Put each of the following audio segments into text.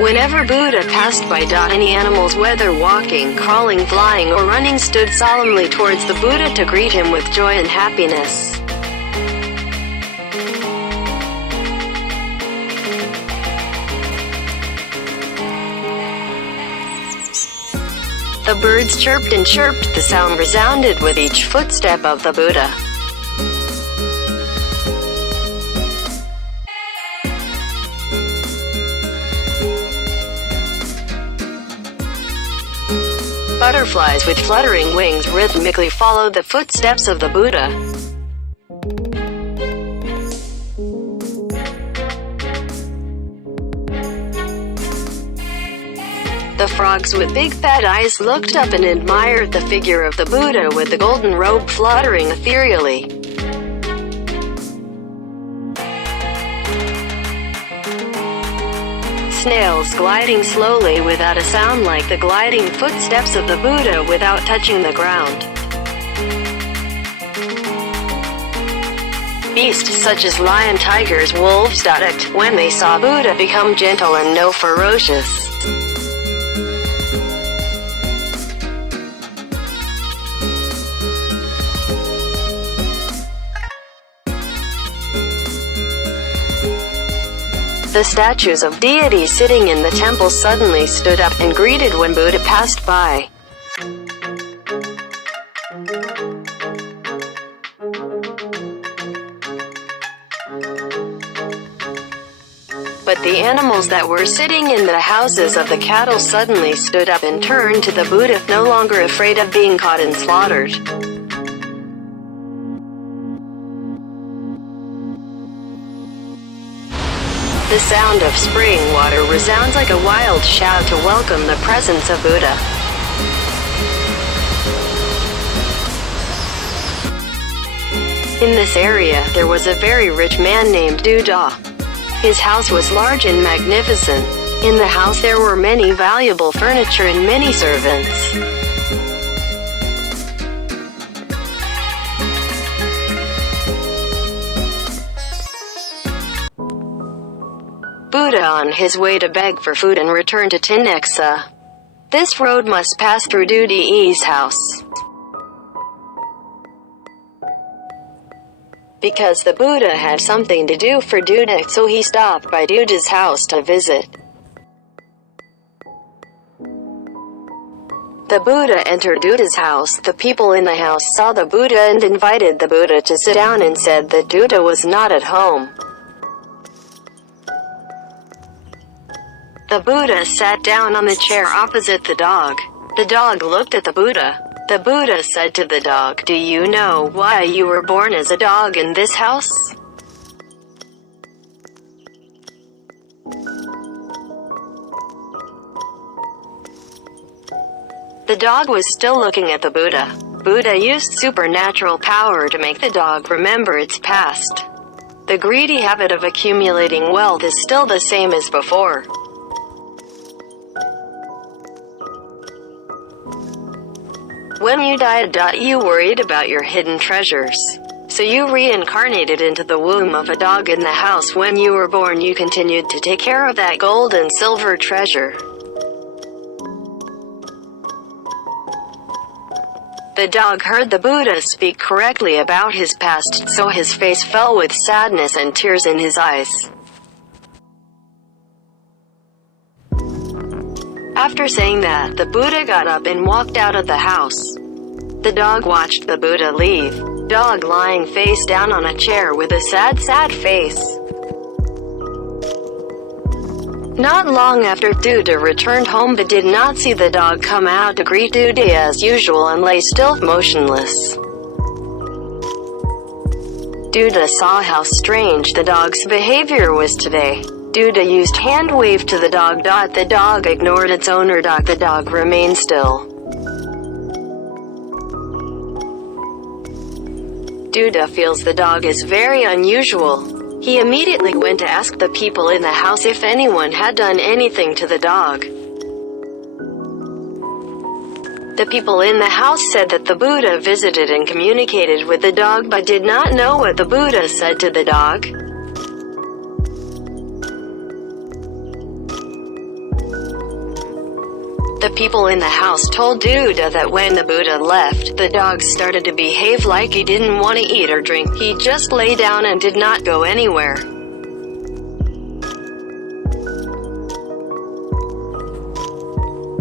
Whenever Buddha passed by, any animals, whether walking, crawling, flying, or running, stood solemnly towards the Buddha to greet him with joy and happiness. The birds chirped and chirped, the sound resounded with each footstep of the Buddha. Butterflies with fluttering wings rhythmically followed the footsteps of the Buddha. The frogs with big fat eyes looked up and admired the figure of the Buddha with the golden robe fluttering ethereally. Snails gliding slowly without a sound, like the gliding footsteps of the Buddha without touching the ground. Beasts such as lion, tigers, wolves act when they saw Buddha become gentle and no ferocious. The statues of deities sitting in the temple suddenly stood up and greeted when Buddha passed by. But the animals that were sitting in the houses of the cattle suddenly stood up and turned to the Buddha, no longer afraid of being caught and slaughtered. The sound of spring water resounds like a wild shout to welcome the presence of Buddha. In this area, there was a very rich man named Duda. His house was large and magnificent. In the house there were many valuable furniture and many servants. Buddha on his way to beg for food and return to Tineksa. This road must pass through Duda's house. Because the Buddha had something to do for Duda, so he stopped by Duda's house to visit. The Buddha entered Duda's house. The people in the house saw the Buddha and invited the Buddha to sit down and said that Duda was not at home. The Buddha sat down on the chair opposite the dog. The dog looked at the Buddha. The Buddha said to the dog, "Do you know why you were born as a dog in this house?" The dog was still looking at the Buddha. Buddha used supernatural power to make the dog remember its past. The greedy habit of accumulating wealth is still the same as before. When you died, you worried about your hidden treasures. So you reincarnated into the womb of a dog in the house. When you were born, you continued to take care of that gold and silver treasure. The dog heard the Buddha speak correctly about his past, so his face fell with sadness and tears in his eyes. After saying that, the Buddha got up and walked out of the house. The dog watched the Buddha leave. Dog lying face down on a chair with a sad face. Not long after, Duda returned home but did not see the dog come out to greet Duda as usual and lay still, motionless. Duda saw how strange the dog's behavior was today. Duda used hand wave to the dog. The dog ignored its owner. The dog remained still. Duda feels the dog is very unusual. He immediately went to ask the people in the house if anyone had done anything to the dog. The people in the house said that the Buddha visited and communicated with the dog but did not know what the Buddha said to the dog. The people in the house told Duda that when the Buddha left, the dog started to behave like he didn't want to eat or drink. He just lay down and did not go anywhere.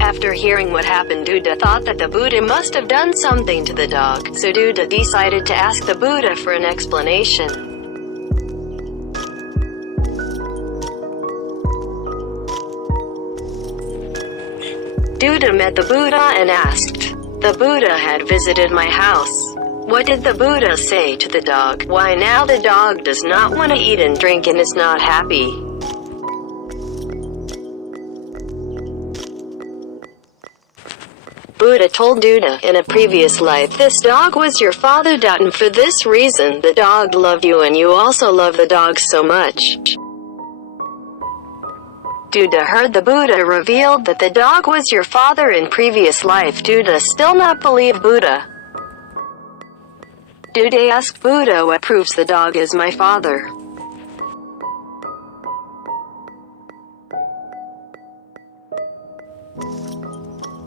After hearing what happened, Duda thought that the Buddha must have done something to the dog, so Duda decided to ask the Buddha for an explanation. Duda met the Buddha and asked, "The Buddha had visited my house. What did the Buddha say to the dog? Why now the dog does not want to eat and drink and is not happy?" Buddha told Duda, "In a previous life this dog was your father. And for this reason the dog loved you and you also love the dog so much." Duda heard the Buddha revealed that the dog was your father in previous life. Duda still not believe Buddha. Duda asked Buddha, "What proves the dog is my father?"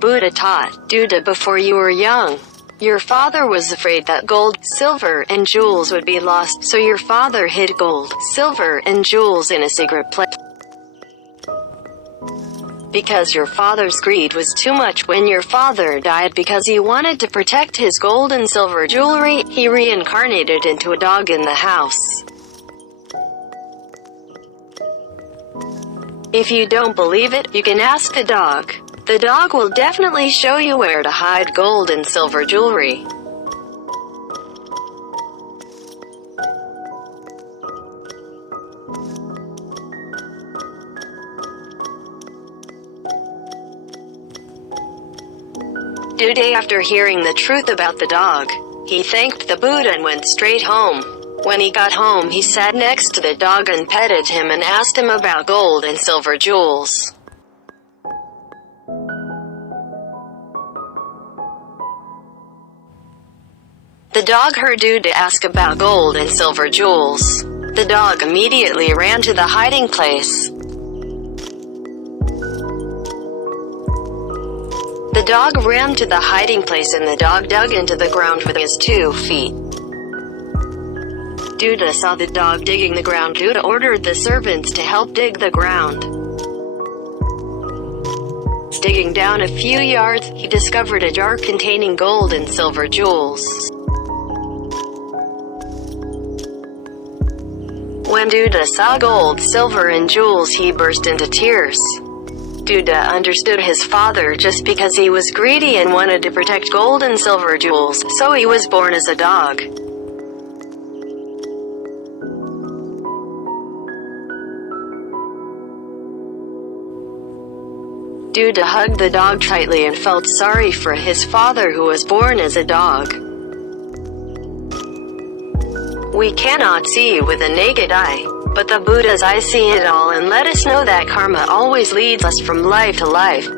Buddha taught Duda, "Before you were young, your father was afraid that gold, silver, and jewels would be lost, so your father hid gold, silver, and jewels in a secret place. Because your father's greed was too much, when your father died because he wanted to protect his gold and silver jewelry, he reincarnated into a dog in the house. If you don't believe it, you can ask the dog. The dog will definitely show you where to hide gold and silver jewelry." Duda, after hearing the truth about the dog, he thanked the Buddha and went straight home. When he got home, he sat next to the dog and petted him and asked him about gold and silver jewels. The dog heard Duda ask about gold and silver jewels. The dog immediately ran to the hiding place. The dog ran to the hiding place and the dog dug into the ground with his 2 feet. Duda saw the dog digging the ground. Duda ordered the servants to help dig the ground. Digging down a few yards, he discovered a jar containing gold and silver jewels. When Duda saw gold, silver, and jewels, he burst into tears. Duda understood his father just because he was greedy and wanted to protect gold and silver jewels, so he was born as a dog. Duda hugged the dog tightly and felt sorry for his father who was born as a dog. We cannot see with the naked eye, but the Buddha's eye see it all and let us know that karma always leads us from life to life.